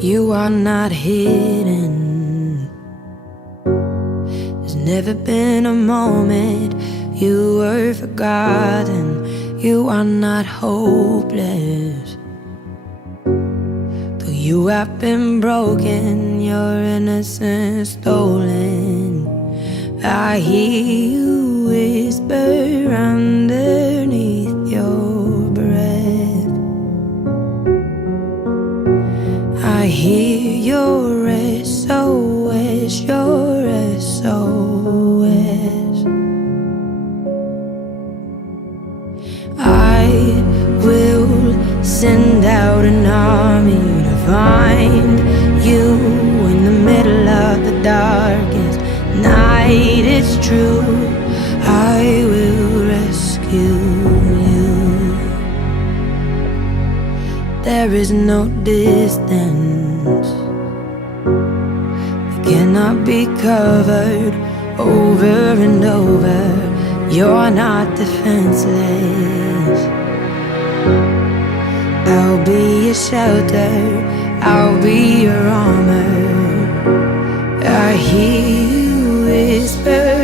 You are not hidden. There's never been a moment you were forgotten. You are not hopeless. Though you have been broken, your innocence stolen, I hear you whisper underneath your breath. I hear your SOS, your SOS. I will send out an army to find you in the middle of the darkest night. It's true, I will rescue you. There is no distance that cannot be covered over and over. You're not defenseless. I'll be your shelter, I'll be your armor. I hear you whisper